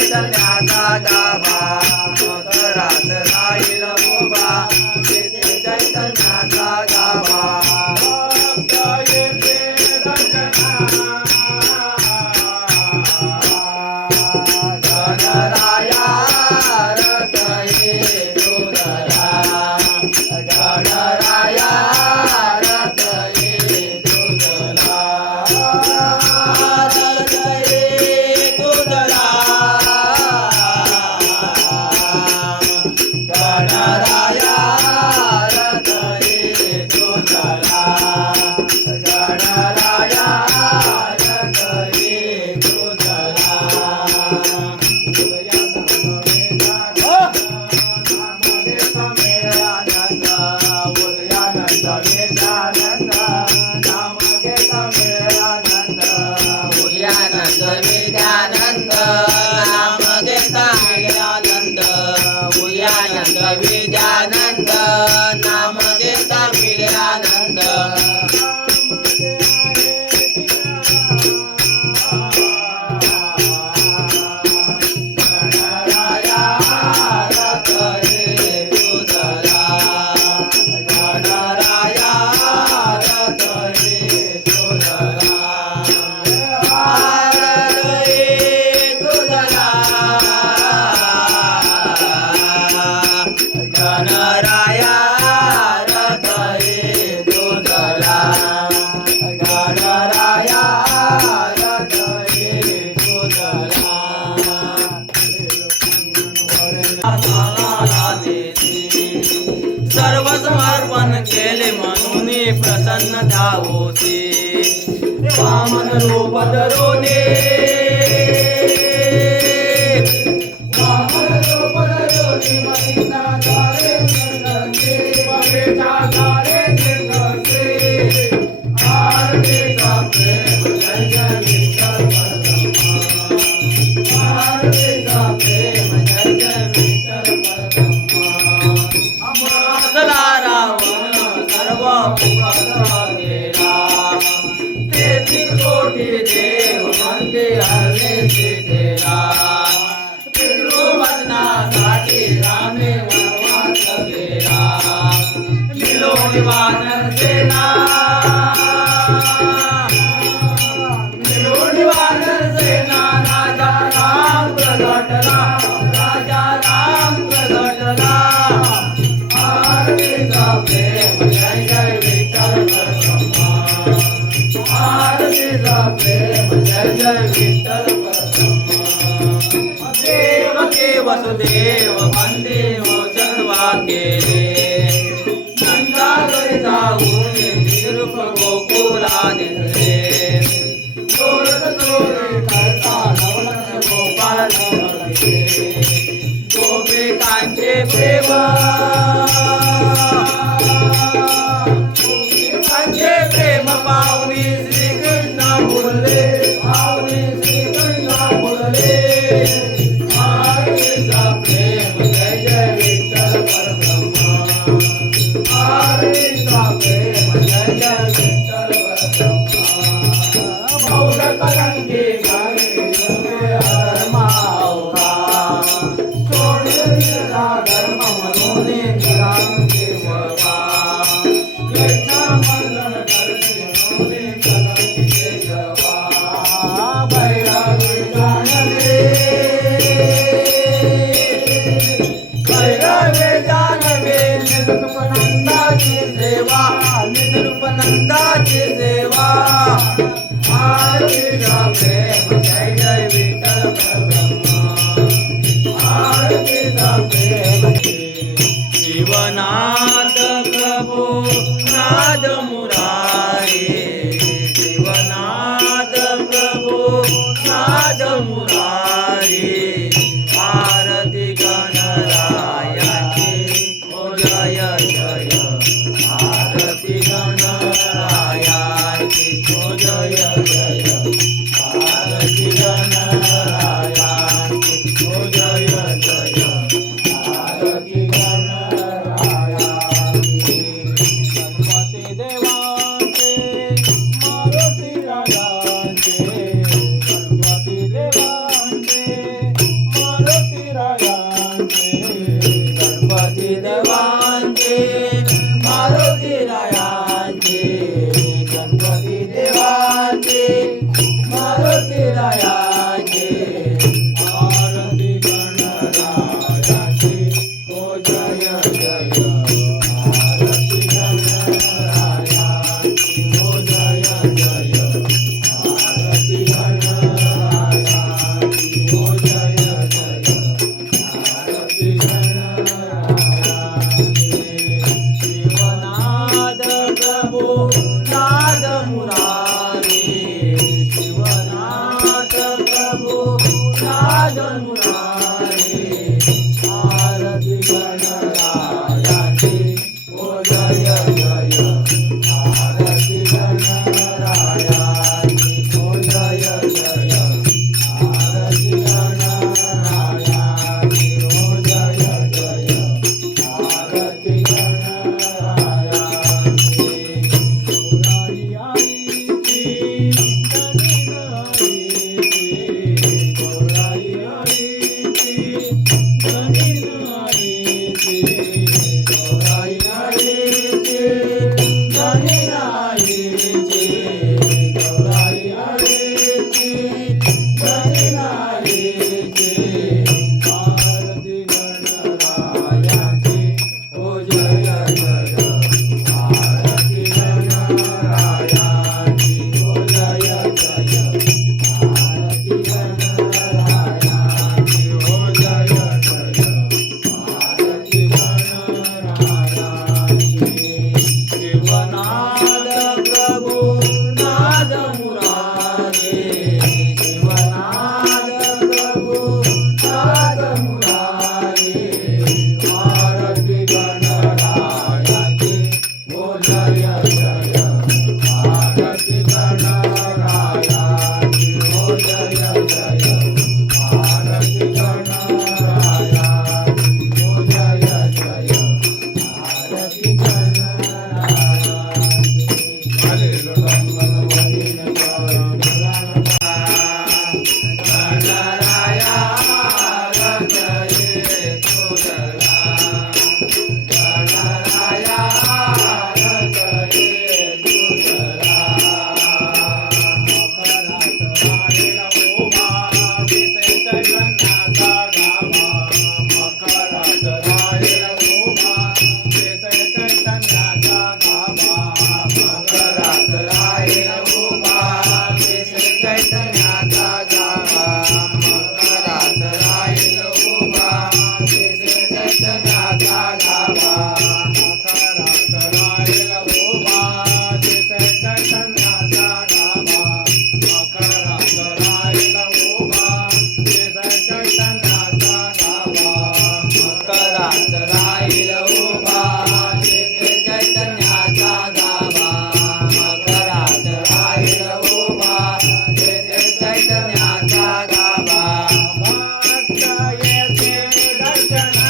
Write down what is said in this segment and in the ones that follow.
चैतन्याचा गाभा मकरात राहील उभा तेथे चैतन्याचा गाभा गणराया रथये दुधरा गणराया रथये दुधरा रथये दुधरा गणराया रथये दुधरा गणराया रथये दुधरा उदयानंद विद्यानंद नाम घेता मिळानंद उदयानंद विद्यानंद नाम घेता मिळानंद गणराया रथये दुधरा गणराया रथये दुधरा गणराया रथये दुधरा गणराया रथये दुधरा सर्व समर्पण केले म्हणून प्रसन्न धावोसे वामन रूप धरोने वामन रूप धरोने महिना धारे निर्गते महेचा धारे निर्गते आरतीचा प्रेम जय जय विठ्ठल परब्रह्मा आरतीचा प्रेम जय जय विठ्ठल परब्रह्मा माजला रावण सर्व उपद्रव गेला तेथील कोटी देव म्हणजे हरले सीतेला पितृवचनासाठी रामे वनवास गेला मिळून वानर सेना मिळून वानर सेना राजा राम प्रगटला राजा राम प्रगटला आरतीचा प्रेम जय जय विठ्ठल परब्रह्मा आरतीचा प्रेम जय जय विठ्ठल परब्रह्मा देवकी वसुदेव वंदे मोचनवा केले नंदा घरी जाऊन निरूप गोकुला दिसले चोरत चोरी करता नवलक्ष गोपाळ नवलखे गोपिकांचे प्रेम गोपिकांचे प्रेम पाहुनी श्रीकृष्ण बोलले पाहुनी श्रीकृष्ण बोलले आरतीचा प्रेम जय जय विठ्ठल परब्रह्मा आरतीचा प्रेम जय जय विठ्ठल परब्रह्मा मौढ कलंकी घरी धर्मावता सोडलेला धर्म म्हणून निरांती सेवका यज्ञा मंगल करते म्हणून कलंकी सेवा भैरवी जानवे भैरवी जानवे निजरूपनंदाची सेवा निजरूपनंदाची सेवा आरतीचा प्रेम जय जय विठ्ठल परब्रह्मा आरतीचा प्रेम जीवनात प्रभू नाद मुरारी जीवनात प्रभू नाद मुरारी नाद मुरारी आरती गणरायाची ओ जय जय आरती गणरायाची ओ जय जय आरती गणरायाची ओ जय जय आरती गणरायाची गौराई आईची गणिन आईची गौराई आईची गणिन आईची गौराई आईची गणिन आईची गौराई आईची गणिन आईची आरती गणरायाची ओ जय जय आरती गणरायाची ओ जय जय आरती गणरायाची ओ जय जय आरती गणरायाची शिवनाद प्रभु नाद मुरारी शिवनाद प्रभु नाद मुरारी आरती गणरायाची ओ जय जय आरती गणरायाची ओ जय जय आरती गणरायाची ओ जय जय आरती गणरायाची हरिलो मंगल गणराया रचये तुझला गणराया रचये तुझला मकरात राहिला उभा दिसे चैतन्याचा गाभा मकरात राहिला उभा दिसे चैतन्याचा गाभा मकरात राहिला उभा दिसे चैतन्याचा गाभा मकरात राहिला उभा दिसे चैतन्याचा गाभा मकरात राहिला उभा दिसे चैतन्याचा गाभा मकरात राहिला उभा दिसे चैतन्याचा गाभा मकरात राहिला उभा दिसे चैतन्याचा गाभा मकरात राहिला उभा दिसे चैतन्याचा गाभा भक्त येते दर्शना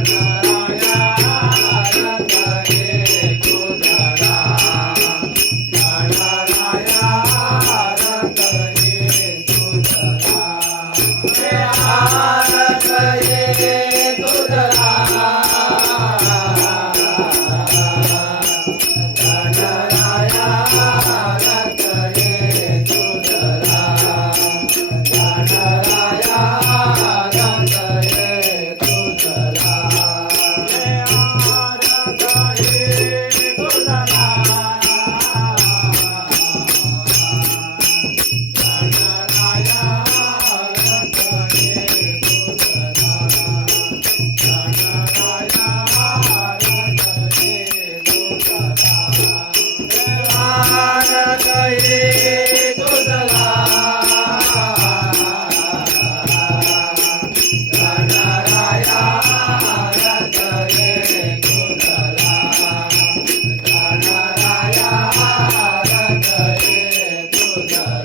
गणराया रचये तुझला गणराया रचये तुझला हे रचये तुझला गणराया रचये तुझला गणराया रचये तुझला हे रचये तुझला गणराया रचये तुझला गणराया रचये तुझला रचये तुझला गणराया रचये तुझला गणराया रचये तुझला